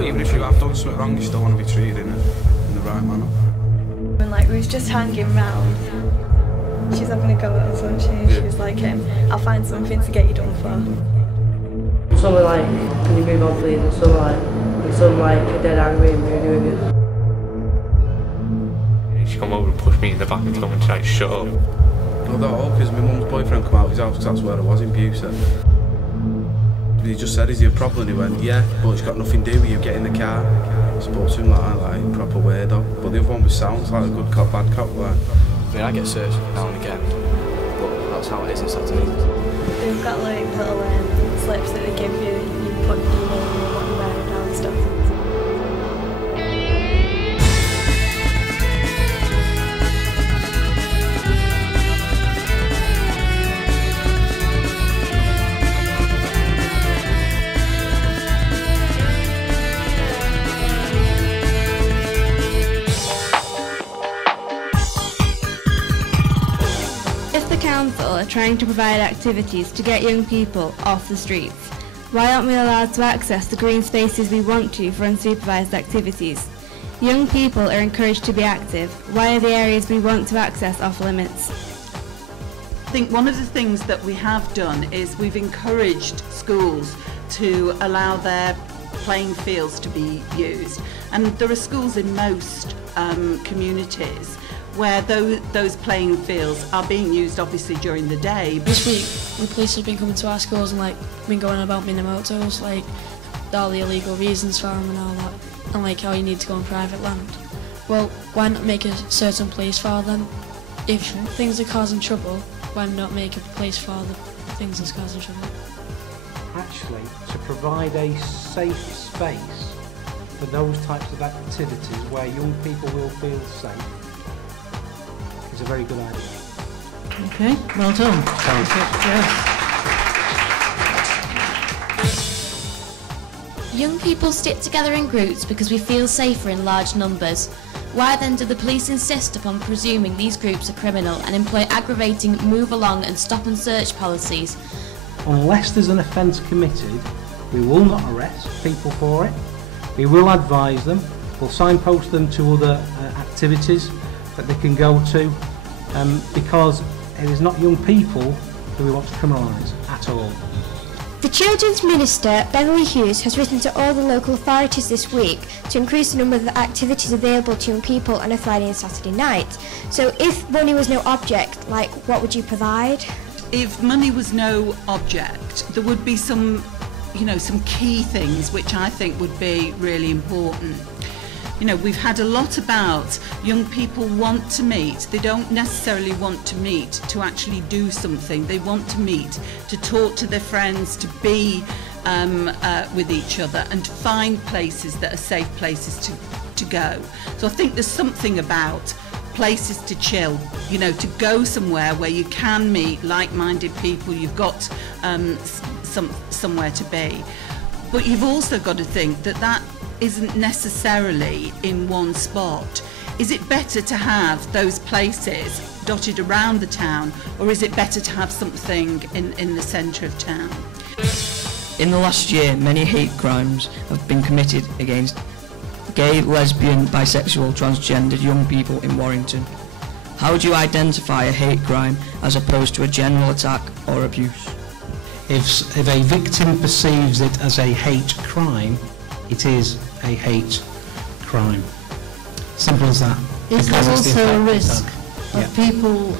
to Even them. if you have done something wrong, you still want to be treated in the right manner. And like we was just hanging round. She's having a go at us, wasn't she? She was like, I'll find something to get you done for. Some were like, can you move on please? And some like are dead angry and moody with you. She come over and pushed me in the back and told me to like, shut up. Well, that all because my mum's boyfriend come out of his house, that's where I was in Bewsey. He just said, is he a problem? And he went, yeah, but it's got nothing to do with you, get in the car. I spoke to him like proper weirdo. But the other one was sounds like a good cop, bad cop. Like. I mean, I get searched now and again, but that's how it is in Saturday. They've got like little slips that they give you, you put your name and what you're wearing down and stuff. Council are trying to provide activities to get young people off the streets. Why aren't we allowed to access the green spaces we want to for unsupervised activities? Young people are encouraged to be active. Why are the areas we want to access off limits? I think one of the things that we have done is we've encouraged schools to allow their playing fields to be used. And there are schools in most communities where those playing fields are being used obviously during the day. This week the police have been coming to our schools and like been going about Minamotos, like all the illegal reasons for them and all that, and like how you need to go on private land. Well, why not make a certain place for them? If things are causing trouble, why not make a place for the things that's causing trouble? Actually, to provide a safe space for those types of activities where young people will feel safe is a very good idea. Okay, well done. Young people stick together in groups because we feel safer in large numbers. Why then do the police insist upon presuming these groups are criminal and employ aggravating move along and stop and search policies? Unless there's an offence committed, we will not arrest people for it. We will advise them. We'll signpost them to other activities that they can go to, because it is not young people who we want to criminalise at all. The Children's Minister, Beverly Hughes, has written to all the local authorities this week to increase the number of activities available to young people on a Friday and Saturday night. So if money was no object, like, what would you provide? If money was no object, there would be some key things which I think would be really important. You know, we've had a lot about young people want to meet. They don't necessarily want to meet to actually do something. They want to meet to talk to their friends, to be with each other and to find places that are safe places to go. So I think there's something about places to chill, you know, to go somewhere where you can meet like-minded people. You've got somewhere to be. But you've also got to think that isn't necessarily in one spot. Is it better to have those places dotted around the town, or is it better to have something in the centre of town? In the last year, many hate crimes have been committed against gay, lesbian, bisexual, transgendered young people in Warrington. How would you identify a hate crime as opposed to a general attack or abuse? If a victim perceives it as a hate crime, it is a hate crime. Simple as that. Is there also a risk of people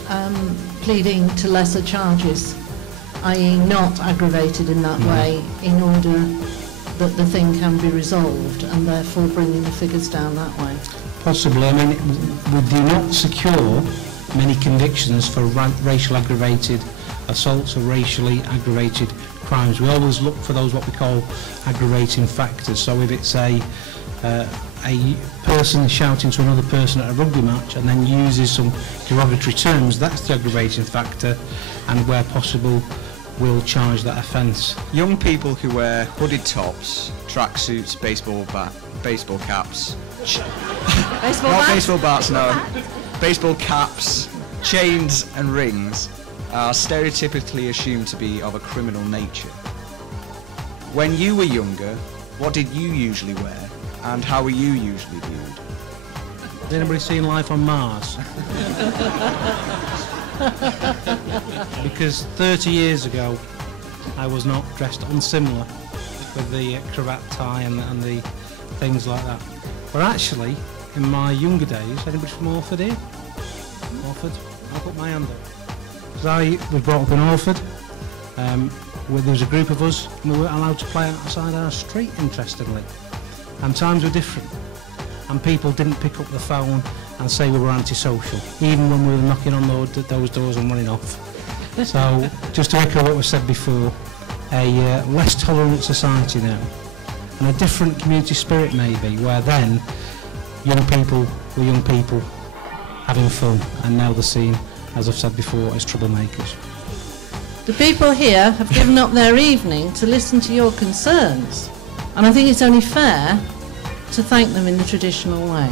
pleading to lesser charges, i.e. not aggravated in that way, in order that the thing can be resolved, and therefore bringing the figures down that way? Possibly. I mean, we do not secure many convictions for racial aggravated assaults or racially aggravated crimes. We always look for those what we call aggravating factors. So if it's a person shouting to another person at a rugby match and then uses some derogatory terms, that's the aggravating factor, and where possible we'll charge that offence. Young people who wear hooded tops, tracksuits, baseball caps, baseball bats, no, baseball caps, chains and rings are stereotypically assumed to be of a criminal nature. When you were younger, what did you usually wear? And how are you usually viewed? Has anybody seen Life on Mars? Because 30 years ago, I was not dressed unsimilar with the cravat tie and the things like that. But actually, in my younger days, anybody from Orford here? Orford? I'll put my hand up. Because I was brought up in Orford, where there was a group of us, and we weren't allowed to play outside our street, interestingly. And times were different. And people didn't pick up the phone and say we were antisocial, even when we were knocking on those doors and running off. So, just to echo what was said before, a less tolerant society now, and a different community spirit maybe, where then young people were young people having fun, and now they're seen, as I've said before, as troublemakers. The people here have given up their evening to listen to your concerns, and I think it's only fair to thank them in the traditional way.